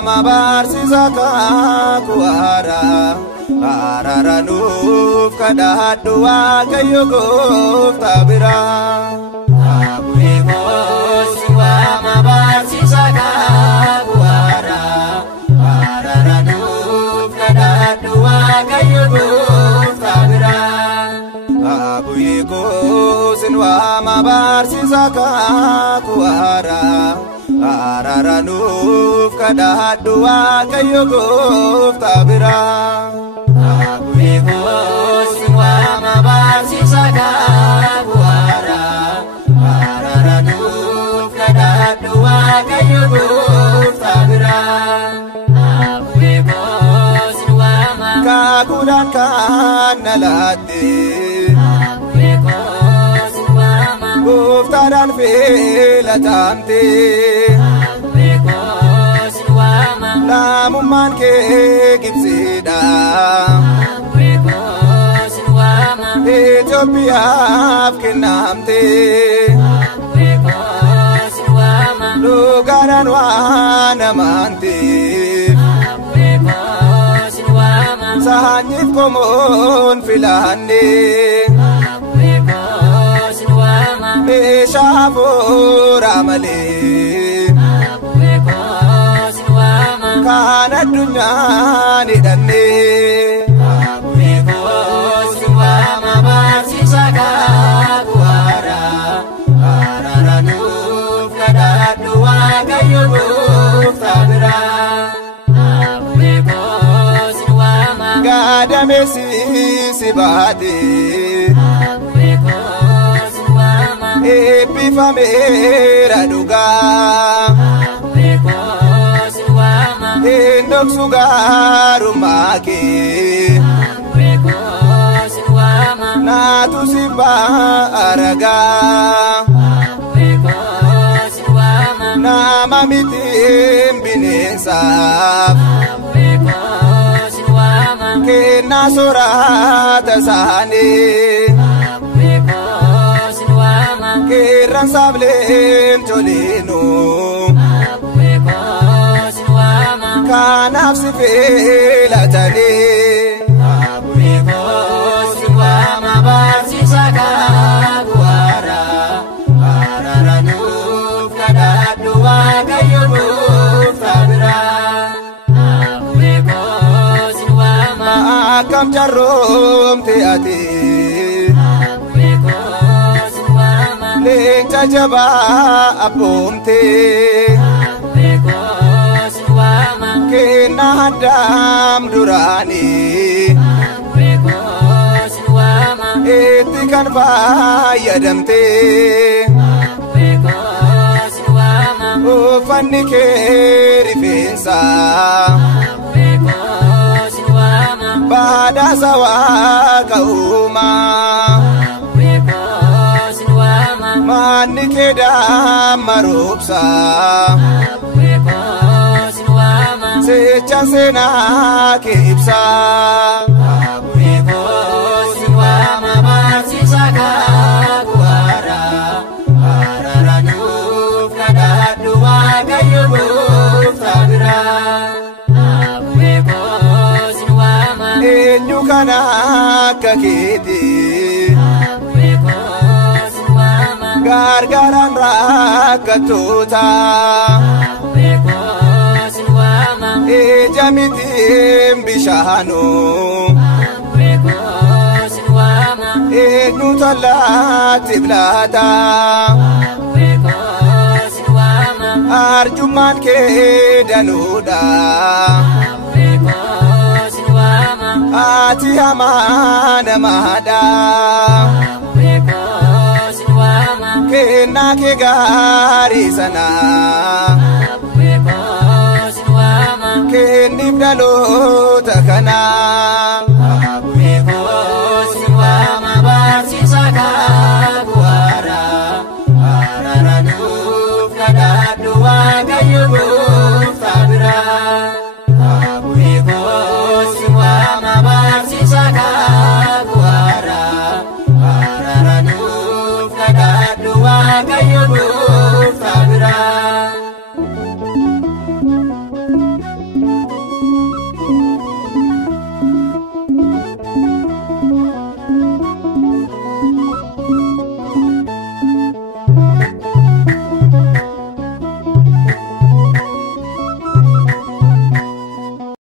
wama barsiisa kakuara araranuf kadhadhu Waaqayyo Gooftaa biraa. Abu'eekos wama barsiisa kakuara araranuf kadhadhu Waaqayyo Gooftaa biraa. Abu'eekos wama barsiisa kakuara araranuf kadhadhu Waaqayyo Gooftaa biraa. Abu'eekos wama barsiisa kakuara araranuf kadhadhu Waaqayyo Gooftaa biraa. Abu'eekos wama kakuudhaan kan nalaatte Abu'eekos wama Gooftaadhaan filatamte Abu'eekos wama lammummaan kee gibsiidha Abu'eekos wama Itoophiyaaf kennamte Abu'eekos wama dhugaadhaan waan amanteef Abu'eekos wama saanyiif qomoon filanne Abu'eekos wama meeshaa hafuuraa malee Abu'eekos wama kan addunyaan hidhanne. Abu'eekos wama barsiisa kakuara araranuf kadhadhu Waaqayyo Gooftaa biraa. Abu'eekos wama Gaadameessi si baate Abu'eekos wama eebbifameera dhugaa Abu'eekos wama hin dhoksu gaarummaa kee Abu'eekos wama naatu si baaragaa Abu'eekos wama nama mitiin bineensaaf Abu'eekos wama kennaa soorata isaanii Abu'eekos wama qeerransaaf leencoleenu Abu'eekos wama kanaaf si filatanii. Abu'eekos wama barsiisa kakuara araranuf kadhadhu Waaqayyo Gooftaa biraa. Abu'eekos wama Akkam carroomte ati Abu'eekos wama leenca jabaa abboomte Abu'eekos wama kennaa addaam duraanii Abu'eekos wama itti kan fayyadamte Abu'eekos wama uffanni kee rifeensa Abu'eekos wama badhaasa Waaqa uumaa Abu'eekos wama manni kee damma roobsa Abu'eekos wama seechaan seenaa kee ibsa. Abu'eekos wama barsiisa kakuara araranuf kadhadhu Waaqayyo Gooftaa biraa. Abu'eekos wama Eenyu kana akka keeti Abu'eekos wama gargaaraan rakkattoota Abu'eekos wama ija mitiin bishaanu Abu'eekos wama eenyu tollaattiif laata Abu'eekos wama arjummaan kee danuudha Abu'eekos wama ati hamaa namaadha Abu'eekos wama kennaa kee gaarii sana Abu'eekos wama kenniif dhaloota kana. Abu'eekos wama barsiisa kakuara araranuf kadhadhu Waaqayyo Gooftaa biraa. Abu'eekos wama barsiisa kakuara araranuf kadhadhu Waaqayyo Gooftaa biraa.